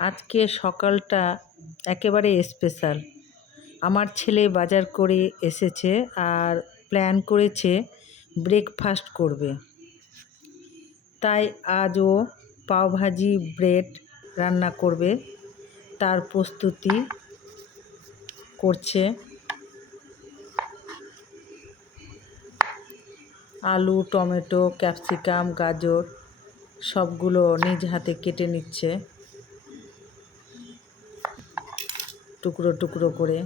আজকে সকালটা একেবারে স্পেশাল আমার ছেলে বাজার করে এসেছে আর প্ল্যান করেছে ব্রেকফাস্ট করবে। তাই আজ ও পাওভাজি ব্রেড রান্না করবে, তার প্রস্তুতি করছে। আলু, টমেটো, ক্যাপসিকাম, গাজর সবগুলো নিজ হাতে কেটে নিচ্ছে। টুকরো টুকরো করে।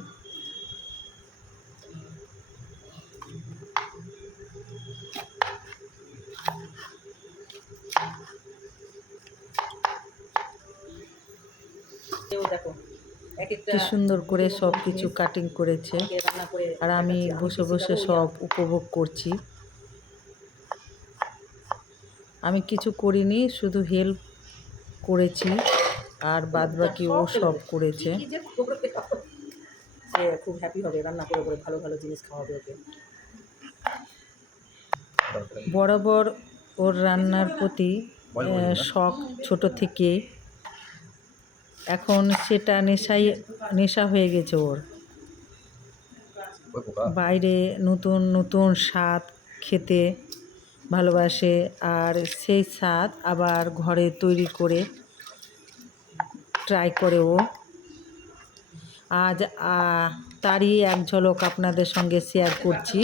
দেখো কি সুন্দর করে সব কিছু কাটিং করেছে। আর আমি বসে বসে সব উপভোগ করছি। আমি কিছু করিনি শুধু হেল্প করেছি। আর বাদ বাকি ও সব করেছে। সে খুব হ্যাপি হবে রান্না করে করে ভালো ভালো জিনিস খাওয়াবে ওকে। বরাবর ওর রান্নার প্রতি শখ ছোট থেকে এখন সেটা নেশাই নেশা হয়ে গেছে ওর। বাইরে নতুন নতুন স্বাদ খেতে ভালোবাসে আর সেই স্বাদ আবার ঘরে তৈরি করে ট্রাই করে ও আজ তারই এক ঝলক আপনাদের সঙ্গে শেয়ার করছি।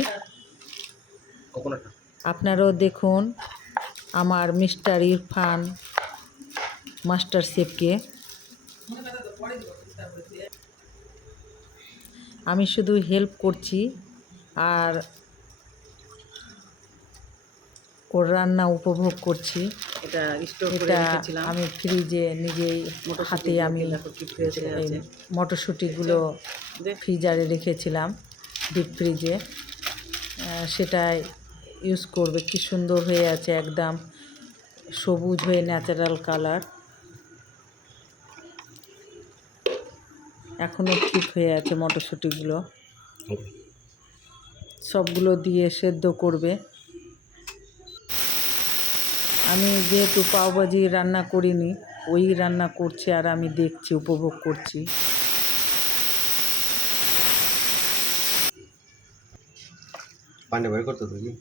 আপনারাও দেখুন আমার মিস্টার ইরফান মাস্টার শেফকে আমি শুধু হেল্প করছি আর ওর রান্না উপভোগ করছি। এটা এটা আমি ফ্রিজে নিজেই হাতে আমি মটরশুঁটিগুলো। ফ্রিজারে রেখেছিলাম ডিপ ফ্রিজে সেটাই ইউজ করবে। কি সুন্দর হয়ে আছে একদম সবুজ হয়ে ন্যাচারাল কালার এখনও ঠিক হয়ে আছে মটরশুঁটিগুলো। সবগুলো দিয়ে সেদ্ধ করবে। আমি যেহেতু পাওভাজি রান্না করিনি ওই রান্না করছে আর আমি দেখছি উপভোগ করছি। পান্ডে বের করতো তুই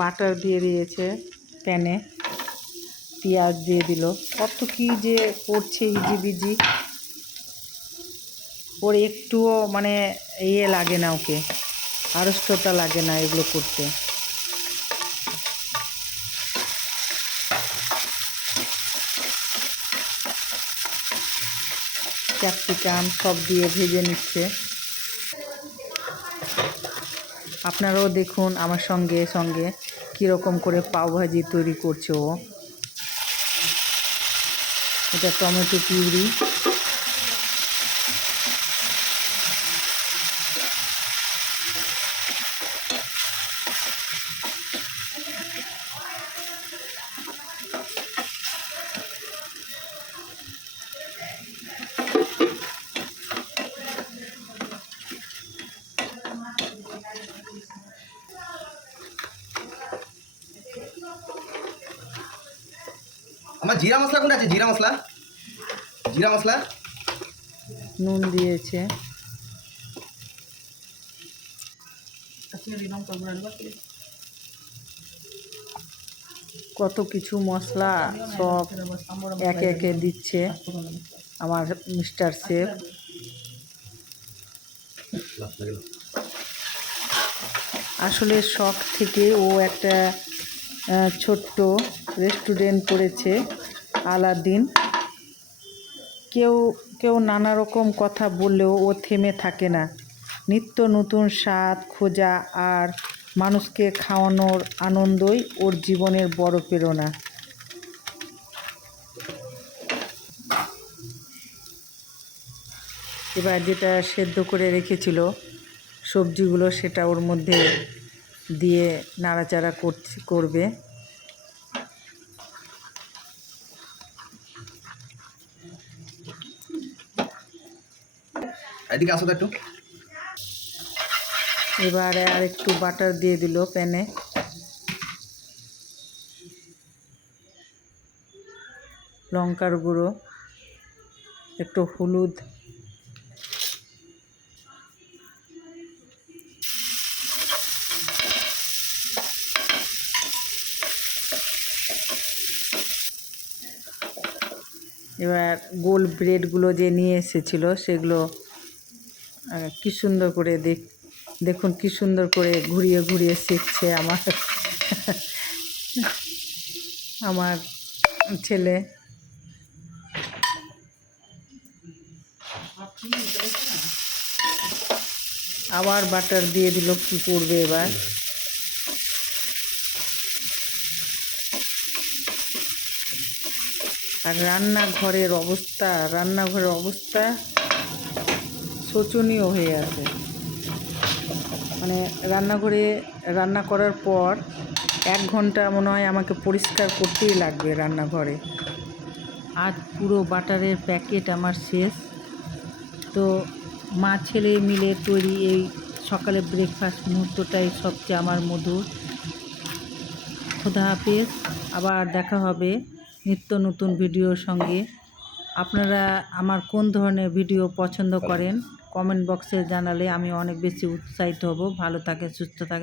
বাটার দিয়ে দিয়েছে প্যানে। পেঁয়াজ দিয়ে দিল। কত কি যে করছে হিজিবিজি। ওর একটুও মানে ইয়ে লাগে না ওকে। আড়ষ্টতা লাগে না এগুলো করতে। ক্যাপসিকাম সব দিয়ে ভেজে নিচ্ছে। আপনারাও দেখুন আমার সঙ্গে সঙ্গে কীরকম করে পাওভাজি তৈরি করছে ও। এটা টমেটো পিউরি। আমার জিরা মশলা কোনটা আছে? জিরা মশলা। জিরা মশলা। নুন দিয়েছে? কত কিছু মশলা সব একে একে দিচ্ছে আমার মিস্টার শেফ। আসলে শখ থেকে ও একটা ছোট্ট রেস্টুরেন্ট করেছে আলাদিন। কেউ কেউ নানা রকম কথা বললেও ও থেমে থাকে না। নিত্য নতুন স্বাদ, খোঁজা আর মানুষকে খাওয়ানোর আনন্দই ওর জীবনের বড় প্রেরণা। এবার যেটা সেদ্ধ করে রেখেছিল, সবজিগুলো সেটা ওর মধ্যে দিয়ে নাড়াচাড়া করছে, করবে। এদিকে আসো একটু। এবারে আর একটু বাটার দিয়ে দিল প্যানে। লঙ্কার গুঁড়ো, একটু হলুদ। এবার গোল ব্রেডগুলো যে নিয়ে এসেছিল সেগুলো কি সুন্দর করে দেখ, দেখুন কি সুন্দর করে ঘুরিয়ে ঘুরিয়ে শিখছে আমার আমার ছেলে। আবার বাটার দিয়ে দিল, কি করবে এবার? আর রান্নাঘরের অবস্থা রান্নাঘরের অবস্থা শোচনীয় হয়ে আছে। মানে রান্নাঘরে রান্না করার পর এক ঘণ্টা মনে হয় আমাকে পরিষ্কার করতেই লাগবে রান্নাঘরে। আজ পুরো বাটারের প্যাকেট আমার শেষ। তো মা ছেলে মিলে তৈরি এই সকালে ব্রেকফাস্ট মুহূর্তটাই সবচেয়ে আমার মধুর। খোদা হাফেজ, আবার দেখা হবে নিত্য নতুন ভিডিওর সঙ্গে। আপনারা আমার কোন ধরনের ভিডিও পছন্দ করেন কমেন্ট। বক্সে জানালে আমি অনেক বেশি উৎসাহিত হব। ভালো থাকে সুস্থ থাকে